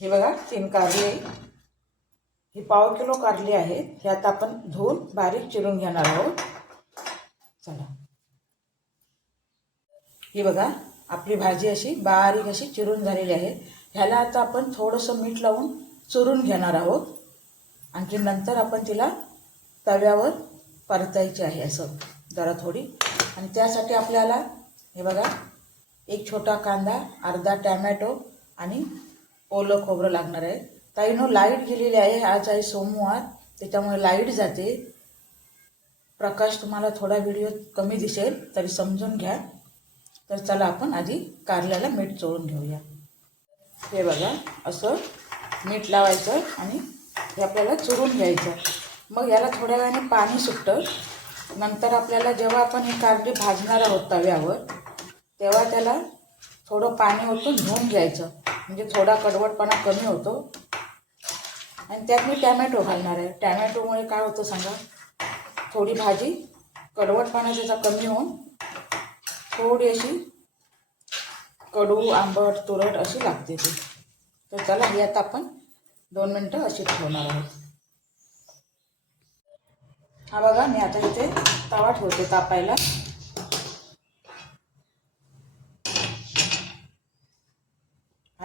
हे बघा तीन कारले ही पाव किलो कारले आहेत. हे आता आपण धुवून बारीक चिरून घेणार आहोत. चला. ही बघा आपली भाजी अशी बारीक अशी चिरून झालेली आहे. ह्याला आता आपण थोडंसं मीठ लावून चुरून घेणार आहोत. आणखी नंतर आपण तिला तव्यावर परतायची आहे असं जरा थोडी. आणि त्यासाठी आपल्याला हे बघा एक छोटा कांदा अर्धा टॅमॅटो आणि ओलं खोबरं लागणार आहे. ताईनो लाइट गेलेली आहे. आज आहे सोमवार. त्याच्यामुळे लाइट जाते. प्रकाश तुम्हाला थोडा व्हिडिओ कमी दिसेल तरी समजून घ्या. तर चला आपण आधी कारल्याला मीठ चोळून घेऊया. हे बघा असं मीठ लावायचं आणि हे आपल्याला चुरून घ्यायचं. मग याला थोड्या वेळाने पाणी सुटतं. नंतर आपल्याला जेव्हा आपण ही कारली भाजणार आहोत तव्यावर तेव्हा त्याला थोडं पाणी ओतून धुवून घ्यायचं. म्हणजे थोडा कडवटपणा कमी होतो. आणि त्यात मी टॅमॅटो घालणार आहे. टॅमॅटोमुळे काय होतं सांगा? थोडी भाजी कडवटपणा त्याचा कमी होऊन थोडी अशी कडू आंबट तुरट अशी लागते ती. तर चला ही आता आपण दोन मिनटं अशी ठेवणार आहोत. हा बघा मी आता इथे तवा ठेवते तापायला.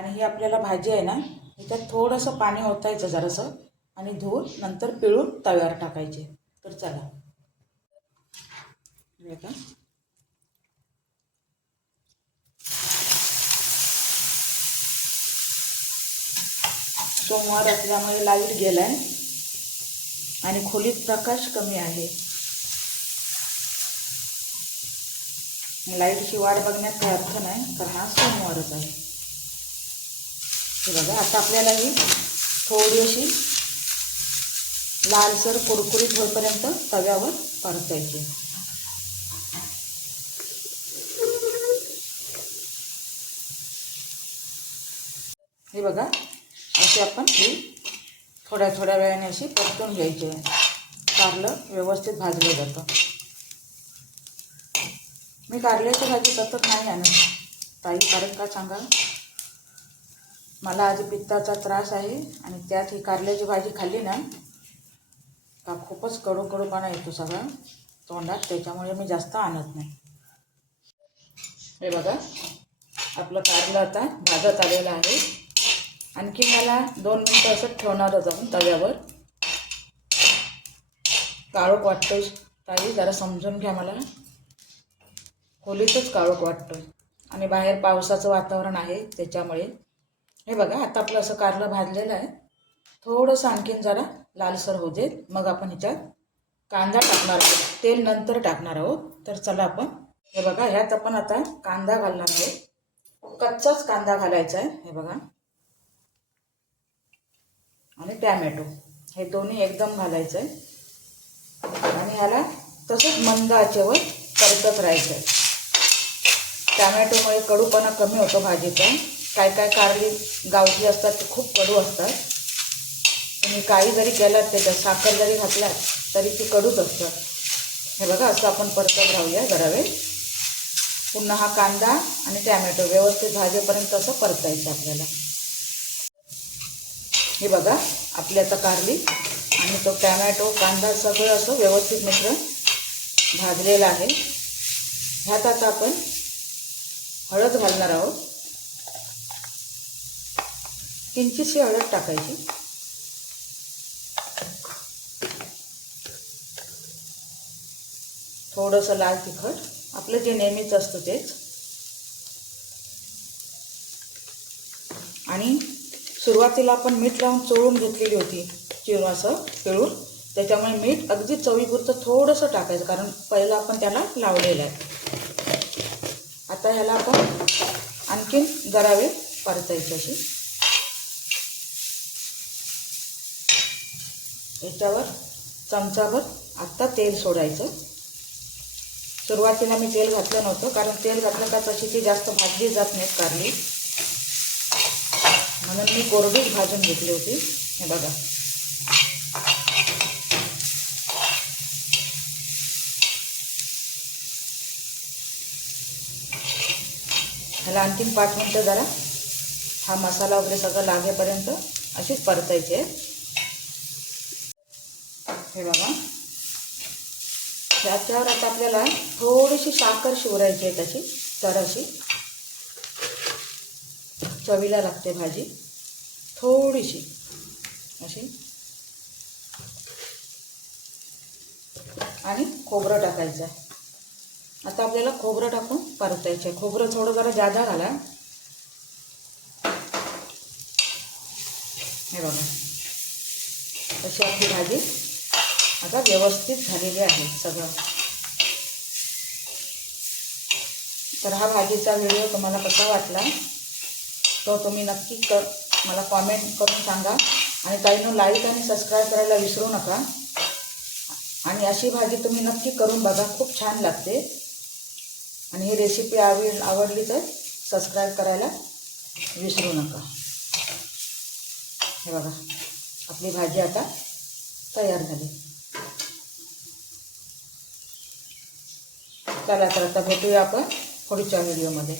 आणि ही आपल्याला भाजी आहे ना ह्याच्यात थोडंसं पाणी ओतायचं जरासं आणि धुवून नंतर पिळून तव्यावर टाकायचे. तर चला. हे सोमवार असल्यामुळे लाइट गेलाय आणि खोलीत प्रकाश कमी आहे. लाईटची वाट बघण्यात काही अर्थ नाही तर हा सोमवारच आहे. बघा आता आपल्याला ही थोडी अशी लालसर कुरकुरीत होईपर्यंत तव्यावर परतायची हे बघा अशी आपण ही थोड्या थोड्या वेळाने अशी परतून घ्यायची कारलं व्यवस्थित भाजलं जातं. मी कारल्याची भाजी सतत नाही आणत. ताई कारण का सांगा मला आधी पित्ताचा त्रास आहे आणि त्यात ही कारल्याची भाजी खाल्ली ना का खूपच कडू कडूपणा येतो सगळा. तोंडात त्याच्यामुळे मी जास्त आणत नाही. हे बघा आपलं कारलं आता भाजत आलेलं आहे. आणखी मला दोन मिनटं असं ठेवणार जाऊन तव्यावर. काळोख वाटतोय ताई जरा समजून घ्या मला. खोलीतच काळोख वाटतोय. आणि बाहेर पावसाचं वातावरण आहे त्याच्यामुळे. हे बघा आता आपलं असं कारलं भाजलेलं आहे. थोडंसं आणखीन जरा लालसर होऊ देत. मग आपण ह्याच्यात कांदा टाकणार आहोत. तेल नंतर टाकणार आहोत. तर चला आपण हे बघा ह्यात आपण आता कांदा घालणार आहोत. कच्चाच कांदा घालायचा आहे हे बघा. आणि टॅमॅटो हे दोन्ही एकदम घालायचं आहे. आणि ह्याला तसंच मंद आचेवर परतत राहायचं आहे. टॅमॅटोमुळे कडूपणा कमी होतो भाजीचा. काय काय कारली गावठी असतात ते खूप कडू असतात. तुम्ही काही जरी केलात त्याच्यात साखर जरी घातल्यात तरी ती कडूच असतात. हे बघा असं आपण परतत राहूया जरा वेळ पुन्हा हा कांदा आणि टॅमॅटो व्यवस्थित भाजेपर्यंत असं परतायचं आपल्याला. हे बघा आपली आता कारली आणि तो टॅमॅटो कांदा सगळं असं व्यवस्थित मिश्रण भाजलेलं आहे. ह्यात आता आपण हळद घालणार आहोत. किंचितशी हळद टाकायची. थोडंसं लाल तिखट. आपलं जे नेहमीच असतं तेच. आणि सुरुवातीला आपण मीठ लावून चोळून घेतलेली होती चिरून असं पिळून. त्याच्यामुळे मीठ अगदी चवीपुरतं थोडंसं टाकायचं कारण पहिलं आपण त्याला लावलेलं आहे. आता ह्याला आपण आणखीन जरा वेळ परतायची अशी याच्यावर चमचाभर आत्ता तेल सोडायचं. सुरुवातीला मी तेल घातलं नव्हतं कारण तेल घातलं का तशी ती जास्त भाजली जात नाहीत कारली. म्हणून मी कोरडीच भाजून घेतली होती. हे बघा. ह्याला आणखीन पाच मिनटं जरा. हा मसाला वगैरे सगळं लागेपर्यंत अशीच परतायची आहे. हे बघा. त्याच्यावर आता आपल्याला थोडीशी साखर शिवरायची आहे त्याची तर अशी चवीला लागते भाजी. थोडीशी. अशी. आणि खोबरं टाकायचं आहे. आता आपल्याला खोबरं टाकून परतायचं आहे. खोबरं थोडं जरा जादा घाला. हे बघा. अशी आपली भाजी आता व्यवस्थित झालेली आहे सगळं. तर हा भाजीचा व्हिडिओ तुम्हाला कसा वाटला तो तुम्ही नक्की कर मला कॉमेंट करून सांगा. आणि काहीनं लाईक आणि सबस्क्राईब करायला विसरू नका. आणि अशी भाजी तुम्ही नक्की करून बघा खूप छान लागते. आणि ही रेसिपी आवड आवडली तर सबस्क्राईब करायला विसरू नका. हे बघा आपली भाजी आता तयार झाली. चला तर आता भेटूया आपण पुढच्या व्हिडिओमध्ये.